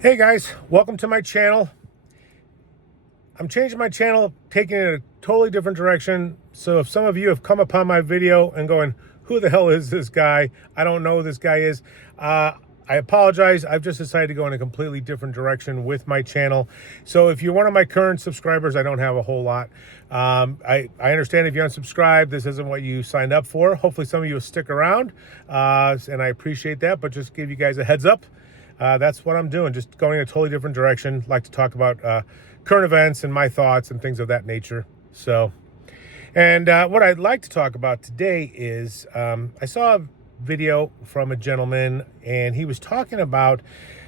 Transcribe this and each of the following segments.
Hey guys, welcome to my channel. I'm changing my channel, taking it a totally different direction. So if some of you have come upon my video and going, who the hell is this guy? I don't know who this guy is. I apologize. I've just decided to go in a completely different direction with my channel. So if you're one of my current subscribers, I don't have a whole lot. I understand if you unsubscribe, this isn't what you signed up for. Hopefully some of you will stick around, and I appreciate that, but just give you guys a heads up. That's what I'm doing, just going in a totally different direction. Like to talk about current events and my thoughts and things of that nature. So, and what I'd like to talk about today is I saw a video from a gentleman, and he was talking about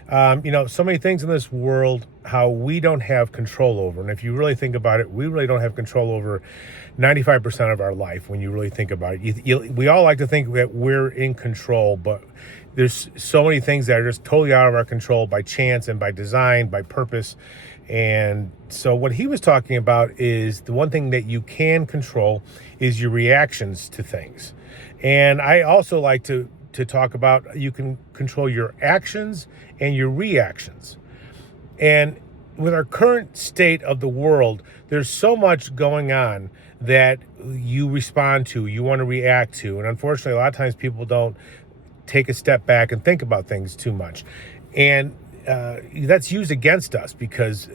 so many things in this world, how we don't have control over. And if you really think about it, we really don't have control over 95% of our life when you really think about it. We all like to think that we're in control, but there's so many things that are just totally out of our control by chance and by design, by purpose. And so what he was talking about is the one thing that you can control is your reactions to things. And I also like to talk about you can control your actions and your reactions. And with our current state of the world, there's so much going on that you respond to, you want to react to. And unfortunately, a lot of times people don't take a step back and think about things too much. And that's used against us because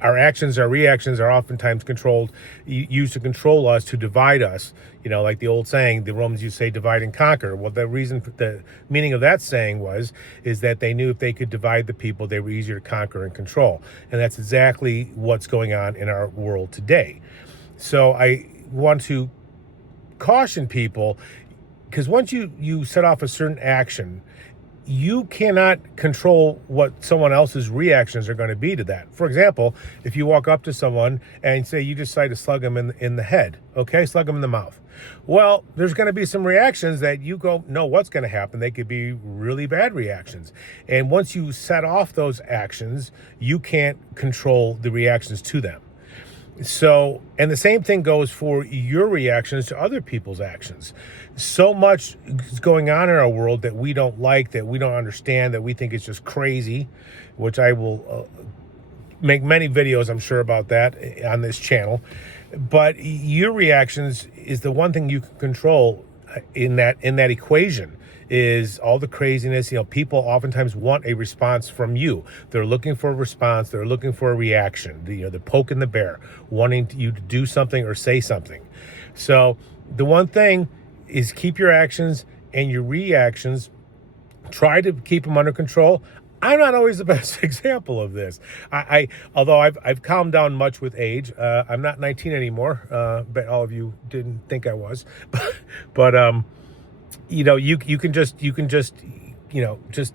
our actions, our reactions are oftentimes used to control us, to divide us. You know, like the old saying, the Romans used to say, divide and conquer. Well, the meaning of that saying is that they knew if they could divide the people, they were easier to conquer and control. And that's exactly what's going on in our world today. So I want to caution people, because once you set off a certain action, you cannot control what someone else's reactions are going to be to that. For example, if you walk up to someone and say you decide to slug them in the head, okay, slug them in the mouth. Well, there's going to be some reactions that you go, know what's going to happen. They could be really bad reactions. And once you set off those actions, you can't control the reactions to them. So, and the same thing goes for your reactions to other people's actions. So much is going on in our world that we don't like, that we don't understand, that we think is just crazy, which I will make many videos, I'm sure, about that on this channel. But your reactions is the one thing you can control in that equation. Is all the craziness. People oftentimes want a response from you. They're looking for a response. They're looking for a reaction. They're poking the bear, wanting you to do something or say something. So the one thing is keep your actions and your reactions. Try to keep them under control. I'm not always the best example of this. Although I've calmed down much with age. I'm not 19 anymore. But all of you didn't think I was. but you can just just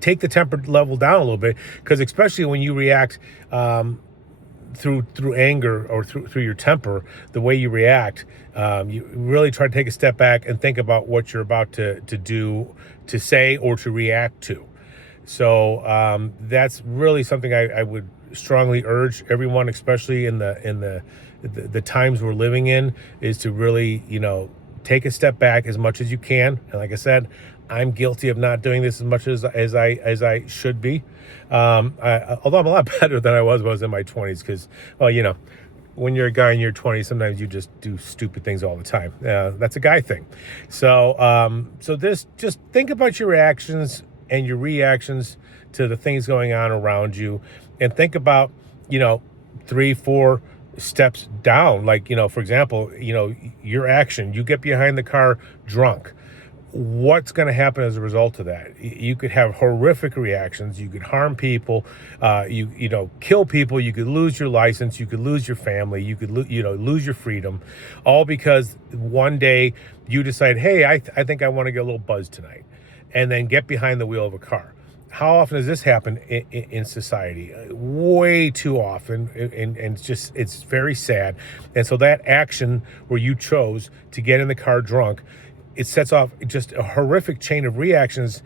take the temper level down a little bit, because especially when you react through anger or through your temper, the way you react, you really try to take a step back and think about what you're about to do, to say, or to react to. So that's really something I would strongly urge everyone, especially in the times we're living in, is to really take a step back as much as you can. And like I said, I'm guilty of not doing this as much as I should be. Although I'm a lot better than I was when I was in my 20s, because, well, when you're a guy in your 20s, sometimes you just do stupid things all the time. That's a guy thing. So just think about your actions and your reactions to the things going on around you, and think about 3-4 steps down. Like, for example, your action, you get behind the car drunk. What's going to happen as a result of that? You could have horrific reactions. You could harm people. You kill people. You could lose your license. You could lose your family. You could lose your freedom, all because one day you decide, hey, I think I want to get a little buzzed tonight, and then get behind the wheel of a car. How often does this happen in society? Way too often, and it's very sad. And so that action where you chose to get in the car drunk, it sets off just a horrific chain of reactions,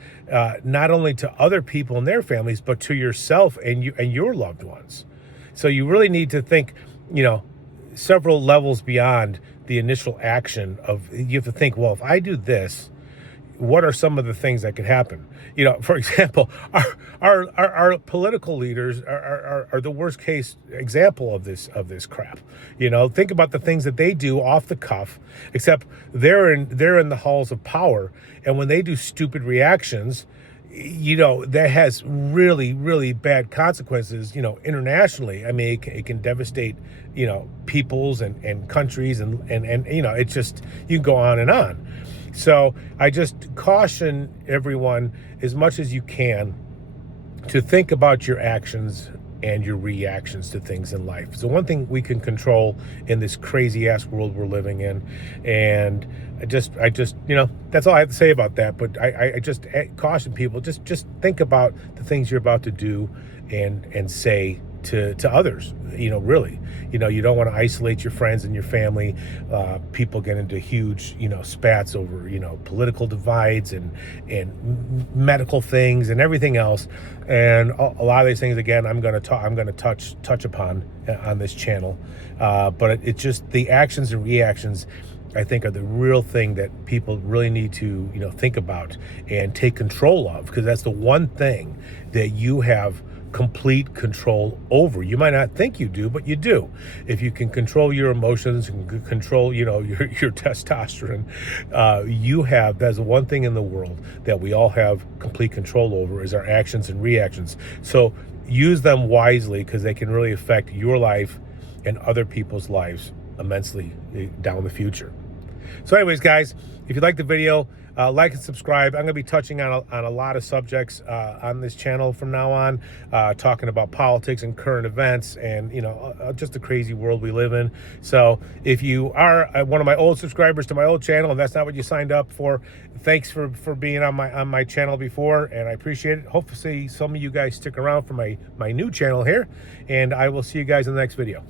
not only to other people and their families, but to yourself and your loved ones. So you really need to think, several levels beyond the initial action of, you have to think, well, if I do this, what are some of the things that could happen? You know, for example, our political leaders are the worst case example of this crap. You know, think about the things that they do off the cuff, except they're in the halls of power, and when they do stupid reactions, you know, that has really, really bad consequences, you know, internationally. I mean, it can devastate, you know, peoples and countries and, you know, it's just, you can go on and on. So I just caution everyone as much as you can to think about your actions and your reactions to things in life. So one thing we can control in this crazy ass world we're living in. And I just, you know, that's all I have to say about that. But I just caution people, just think about the things you're about to do and say to others. You know, really, you know, you don't want to isolate your friends and your family. People get into huge, you know, spats over, you know, political divides and medical things and everything else. And a lot of these things, again, I'm going to touch upon on this channel. But it's just the actions and reactions, I think, are the real thing that people really need to, you know, think about and take control of, because that's the one thing that you have complete control over. You might not think you do, but you do. If you can control your emotions and control, you know, your testosterone, that's the one thing in the world that we all have complete control over, is our actions and reactions. So use them wisely, because they can really affect your life and other people's lives immensely down the future. So anyways, guys, if you like the video, like and subscribe. I'm going to be touching on a lot of subjects on this channel from now on, talking about politics and current events and, you know, just the crazy world we live in. So if you are one of my old subscribers to my old channel and that's not what you signed up for, thanks for being on my channel before, and I appreciate it. Hopefully some of you guys stick around for my new channel here, and I will see you guys in the next video.